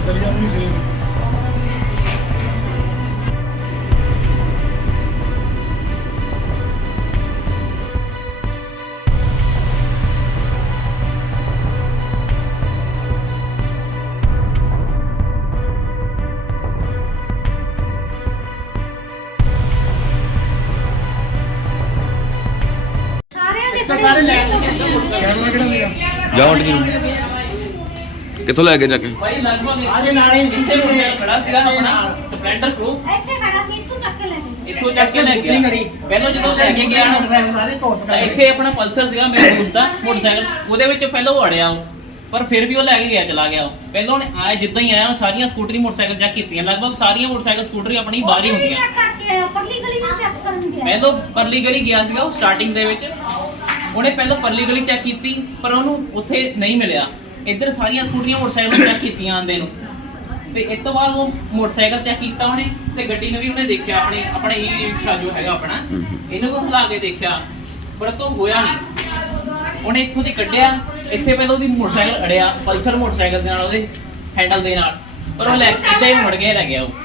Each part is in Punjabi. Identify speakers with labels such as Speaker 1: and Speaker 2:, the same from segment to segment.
Speaker 1: ਜਾਓ ਆਂਟੀ ਜੀ ਕਿੱਥੋਂ ਲੈ ਕੇ ਜਾ ਕੇ
Speaker 2: ਭਾਈ ਲਗਭਗ ਆਜੇ ਨਾਲੇ ਇੱਥੇ ਖੜਾ ਸੀਗਾ ਆਪਣਾ ਸਪਲੈਂਡਰ ਪ੍ਰੋ
Speaker 3: ਇੱਥੇ ਖੜਾ ਸੀ ਇੱਥੋਂ ਚੱਕ ਕੇ ਲੈ ਗਏ
Speaker 2: ਇੱਥੋਂ ਚੱਕ ਕੇ ਲੈ ਗਿਆ ਪਹਿਲਾਂ ਜਦੋਂ ਲੈ ਕੇ ਗਿਆ ਤਾਂ ਇੱਥੇ ਆਪਣਾ ਪਲਸਰ ਸੀਗਾ ਮੇਰੇ ਦੋਸਤ ਦਾ ਮੋਟਰਸਾਈਕਲ ਉਹਦੇ ਵਿੱਚ ਪਹਿਲਾਂ ਉਹ ਅੜਿਆ ਪਰ ਫਿਰ ਵੀ ਉਹ ਲੈ ਕੇ ਗਿਆ ਚਲਾ ਗਿਆ ਪਹਿਲਾਂ ਉਹਨੇ ਆਇਆ ਜਿੱਦਾਂ ਹੀ ਆਇਆ ਸਾਰੀਆਂ ਸਕੂਟਰੀ ਮੋਟਰਸਾਈਕਲ ਚੈੱਕ ਕੀਤੀਆਂ ਲਗਭਗ ਸਾਰੀਆਂ ਮੋਟਰਸਾਈਕਲ ਸਕੂਟਰੀ ਆਪਣੀ ਬਾਹਰ ਹੀ ਹੁੰਦੀਆਂ
Speaker 3: ਚੈੱਕ ਕਰਕੇ ਆਇਆ ਪਰਲੀ ਗਲੀ ਨੂੰ ਚੈੱਕ ਕਰਨ ਗਿਆ
Speaker 2: ਪਹਿਲਾਂ ਪਰਲੀ ਗਲੀ ਗਿਆ ਸੀਗਾ ਉਹ ਸਟਾਰਟਿੰਗ ਦੇ ਵਿੱਚ ਉਹਨੇ ਪਹਿਲਾਂ ਪਰਲੀ ਗਲੀ ਚੈੱਕ ਕੀਤੀ ਪਰ ਉਹਨੂੰ ਉੱਥੇ ਨਹੀਂ ਮਿਲਿਆ ਇੱਧਰ ਸਾਰੀਆਂ ਸਕੂਟਰੀਆਂ ਮੋਟਰਸਾਈਕਲ ਚੈੱਕ ਕੀਤੀਆਂ ਆਂਦੇ ਨੂੰ ਤੇ ਇਸ ਤੋਂ ਬਾਅਦ ਉਹ ਮੋਟਰਸਾਈਕਲ ਚੈੱਕ ਕੀਤਾ ਉਹਨੇ ਤੇ ਗੱਡੀ ਨੂੰ ਵੀ ਉਹਨੇ ਦੇਖਿਆ ਆਪਣੇ ਈ ਰਿਕਸ਼ਾ ਜੋ ਹੈਗਾ ਆਪਣਾ ਇਹਨੂੰ ਵੀ ਹਿਲਾ ਕੇ ਦੇਖਿਆ ਪਰ ਤੋਂ ਹੋਇਆ ਨਹੀਂ ਉਹਨੇ ਇੱਥੋਂ ਦੀ ਕੱਢਿਆ ਇੱਥੇ ਪਹਿਲਾਂ ਉਹਦੀ ਮੋਟਰਸਾਈਕਲ ਅੜਿਆ ਪਲਸਰ ਮੋਟਰਸਾਈਕਲ ਦੇ ਨਾਲ ਉਹਦੇ ਹੈਂਡਲ ਦੇ ਨਾਲ ਪਰ ਉਹ ਲੈ ਇੱਦਾਂ ਹੀ ਮੁੜ ਗਿਆ ਲੈ ਗਿਆ ਉਹ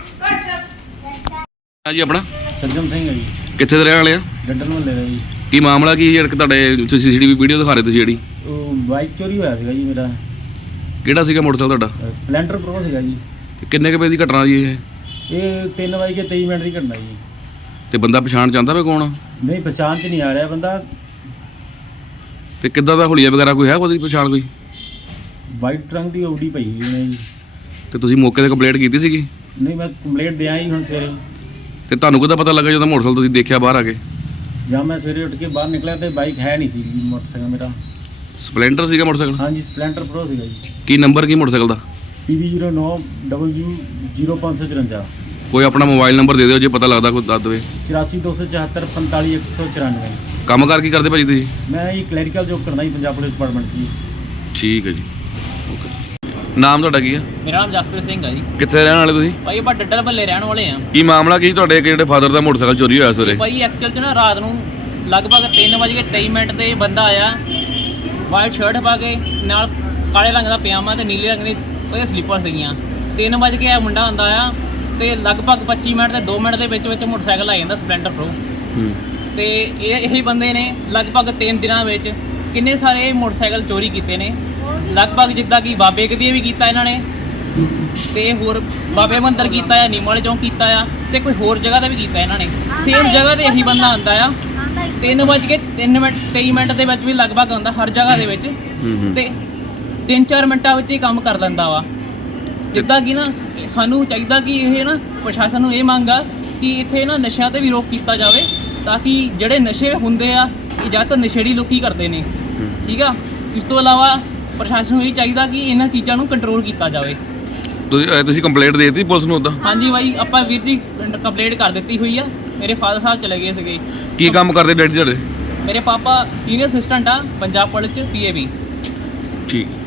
Speaker 1: ਜੀ ਆਪਣਾ
Speaker 4: ਸੱਜਣ ਸਿੰਘ ਹੈ ਜੀ
Speaker 1: ਕਿੱਥੇ ਦੇ ਰਹਿਣ ਵਾਲੇ ਆ
Speaker 4: ਡੱਡਲ ਮਹੱਲੇ ਦਾ ਜੀ
Speaker 1: ਕੀ ਮਾਮਲਾ ਕੀ ਜਿਹੜਾ ਤੁਹਾਡੇ ਸੀਸੀਟੀਵੀ ਵੀਡੀਓ ਦਿਖਾ ਰਹੇ ਤੁਸੀਂ ਜਿਹੜੀ
Speaker 4: ਉਹ ਬਾਈਕ ਚੋਰੀ ਹੋਇਆ ਸੀਗਾ ਜੀ ਮੇਰਾ
Speaker 1: ਕਿਹੜਾ ਸੀਗਾ ਮੋਟਰਸਾਈਕਲ ਤੁਹਾਡਾ
Speaker 4: ਸਪਲੈਂਡਰ ਪ੍ਰੋ ਸੀਗਾ ਜੀ
Speaker 1: ਤੇ ਕਿੰਨੇ ਕੁ ਵਜੇ ਦੀ ਘਟਨਾ ਜੀ
Speaker 4: ਇਹ 3:23 ਦੀ ਘਟਨਾ ਜੀ
Speaker 1: ਤੇ ਬੰਦਾ ਪਛਾਣ ਜਾਂਦਾ ਵੇ ਕੌਣ
Speaker 4: ਨਹੀਂ ਪਛਾਣ 'ਚ ਨਹੀਂ ਆ ਰਿਹਾ ਬੰਦਾ
Speaker 1: ਤੇ ਕਿੱਦਾਂ ਦਾ ਹੁਲੀਆ ਵਗੈਰਾ ਕੋਈ ਹੈ ਉਹਦੀ ਪਛਾਣ ਕੋਈ
Speaker 4: ਵਾਈਟ ਰੰਗ ਦੀ ਆਡੀ ਪਈ ਜੀ ਉਹਨੇ ਜੀ
Speaker 1: ਤੇ ਤੁਸੀਂ ਮੌਕੇ ਤੇ ਕੰਪਲੇਂਟ ਕੀਤੀ ਸੀਗੀ
Speaker 4: ਨਹੀਂ ਮੈਂ ਕੰਪਲੇਂਟ ਦਿਆਂ ਜੀ ਹੁਣ ਸਵੇਰੇ
Speaker 1: ਤੇ ਤੁਹਾਨੂੰ ਕਿੱਦਾਂ ਪਤਾ ਲੱਗਾ ਜਦੋਂ ਮੋਟਰਸਾਈਕਲ ਤੁਸੀਂ ਦੇਖਿਆ ਬਾਹਰ ਆ ਕੇ
Speaker 4: ਜਦ ਮੈਂ ਸਵੇਰੇ ਉੱਠ ਕੇ ਬਾਹਰ ਨਿਕਲਿਆ ਤੇ ਬਾਈਕ ਹੈ ਨਹੀਂ ਸੀ ਮੋਟਰਸਾਈਕਲ ਮੇਰਾ
Speaker 1: ਸਪਲੈਂਡਰ ਸੀਗਾ ਮੋਟਰਸਾਈਕਲ
Speaker 4: ਹਾਂਜੀ ਸਪਲੈਂਡਰ ਪ੍ਰੋ ਸੀਗਾ ਜੀ
Speaker 1: ਕੀ ਨੰਬਰ ਕੀ ਮੋਟਰਸਾਈਕਲ ਦਾ
Speaker 4: PB09WU0554
Speaker 1: ਕੋਈ ਆਪਣਾ ਮੋਬਾਈਲ ਨੰਬਰ ਦੇ ਦਿਓ ਜੇ ਪਤਾ ਲੱਗਦਾ ਕੋਈ ਦੱਸ ਦੇਵੇ
Speaker 4: 84 274 45 194
Speaker 1: ਕੰਮ ਕਰ ਕੀ ਕਰਦੇ ਭਾਜੀ ਤੁਸੀਂ
Speaker 4: ਮੈਂ ਜੀ ਕਲੈਰੀਕਲ ਜੋਬ ਕਰਦਾ ਜੀ ਪੰਜਾਬ ਪੁਲਿਸ ਡਿਪਾਰਟਮੈਂਟ 'ਚ ਜੀ
Speaker 1: ਠੀਕ ਹੈ ਜੀ ਓਕੇ ਨਾਮ ਤੁਹਾਡਾ ਕੀ ਆ
Speaker 2: ਮੇਰਾ ਨਾਮ ਜਸਪ੍ਰੀਤ ਸਿੰਘ ਆ ਜੀ
Speaker 1: ਕਿੱਥੇ ਰਹਿਣ ਵਾਲੇ ਤੁਸੀਂ
Speaker 2: ਭਾਈ ਆਪਾਂ ਡੱਡਲ ਭੱਲੇ ਰਹਿਣ ਵਾਲੇ ਆ
Speaker 1: ਕੀ ਮਾਮਲਾ ਕੀ ਤੁਹਾਡੇ ਜਿਹੜੇ ਫਾਦਰ ਦਾ ਮੋਟਰਸਾਈਕਲ ਚੋਰੀ ਹੋਇਆ ਸਵੇਰੇ
Speaker 2: ਭਾਈ ਐਕਚੁਅਲ 'ਚ ਨਾ ਰਾਤ ਨੂੰ ਲਗਭਗ 3:23 ਤੇ ਬੰਦਾ ਆਇਆ ਵਾਈਟ ਸ਼ਰਟ ਪਾ ਕੇ ਨਾਲ ਕਾਲੇ ਰੰਗ ਦਾ ਪਜਾਮਾ ਤੇ ਨੀਲੇ ਰੰਗ ਦੇ ਉਹਦੇ ਸਲੀਪਰ ਸੀਗੀਆਂ 3 ਵਜੇ ਆ ਮੁੰਡਾ ਆਉਂਦਾ ਆ ਤੇ ਲਗਭਗ 25 ਮਿੰਟ ਤੇ 2 ਮਿੰਟ ਦੇ ਵਿੱਚ ਮੋਟਰਸਾਈਕਲ ਆ ਜਾਂਦਾ ਸਪਲੈਂਡਰ ਪ੍ਰੋ ਤੇ ਇਹੀ ਬੰਦੇ ਨੇ ਲਗਭਗ 3 ਦਿਨਾਂ ਵਿੱਚ ਕਿੰਨੇ ਸਾਰੇ ਮੋਟਰਸਾਈਕਲ ਚੋਰੀ ਕੀਤੇ ਨੇ ਲਗਭਗ ਜਿੱਦਾਂ ਕਿ ਬਾਬੇ ਕਦੀਏ ਵੀ ਕੀਤਾ ਇਹਨਾਂ ਨੇ ਤੇ ਹੋਰ ਬਾਬੇ ਮੰਦਰ ਕੀਤਾ ਆ ਨੀਮ ਵਾਲੇ ਚੌਂਕ ਕੀਤਾ ਆ ਤੇ ਕੋਈ ਹੋਰ ਜਗ੍ਹਾ ਤੇ ਵੀ ਕੀਤਾ ਇਹਨਾਂ ਨੇ ਸੇਮ ਜਗ੍ਹਾ ਤੇ ਇਹੀ ਬੰਦਾ ਆਉਂਦਾ ਆ 3:23 ਮਿੰਟ ਦੇ ਵਿੱਚ ਵੀ ਲਗਭਗ ਆਉਂਦਾ ਹਰ ਜਗ੍ਹਾ ਦੇ ਵਿੱਚ ਤੇ 3-4 ਮਿੰਟਾਂ ਵਿੱਚ ਹੀ ਕੰਮ ਕਰ ਲੈਂਦਾ ਵਾ ਜਿੱਦਾਂ ਕਿ ਨਾ ਸਾਨੂੰ ਚਾਹੀਦਾ ਕਿ ਇਹ ਨਾ ਪ੍ਰਸ਼ਾਸਨ ਨੂੰ ਇਹ ਮੰਗ ਆ ਕਿ ਇੱਥੇ ਨਾ ਨਸ਼ਿਆਂ ਤੇ ਵੀ ਰੋਕ ਕੀਤਾ ਜਾਵੇ ਤਾਂ ਕਿ ਜਿਹੜੇ ਨਸ਼ੇ ਹੁੰਦੇ ਆ ਇਹ ਜ਼ਿਆਦਾਤਰ ਨਸ਼ੇੜੀ ਲੋਕੀ ਕਰਦੇ ਨੇ ਠੀਕ ਆ ਇਸ ਤੋਂ ਇਲਾਵਾ ਪ੍ਰਸ਼ਾਸਨ ਨੂੰ ਇਹ ਚਾਹੀਦਾ ਕਿ ਇਹਨਾਂ ਚੀਜ਼ਾਂ ਨੂੰ ਕੰਟਰੋਲ ਕੀਤਾ ਜਾਵੇ
Speaker 1: ਤੁਸੀਂ ਕੰਪਲੇਂਟ ਦੇ ਦਿੱਤੀ ਪੁਲਿਸ ਨੂੰ ਉਦਾਂ
Speaker 2: ਹਾਂਜੀ ਬਾਈ ਆਪਾਂ ਵੀਰ ਜੀ ਕੰਪਲੇਂਟ ਕਰ ਦਿੱਤੀ ਹੋਈ ਆ ਮੇਰੇ ਫਾਦਰ ਸਾਹਿਬ ਚਲੇ ਗਏ ਸੀਗੇ
Speaker 1: ਕੀ ਕੰਮ ਕਰਦੇ ਡੈਡੀ ਤੁਹਾਡੇ
Speaker 2: ਮੇਰੇ ਪਾਪਾ ਸੀਨੀਅਰ ਅਸਿਸਟੈਂਟ ਆ ਪੰਜਾਬ ਪੁਲਿਸ ਚ PAB
Speaker 1: ਠੀਕ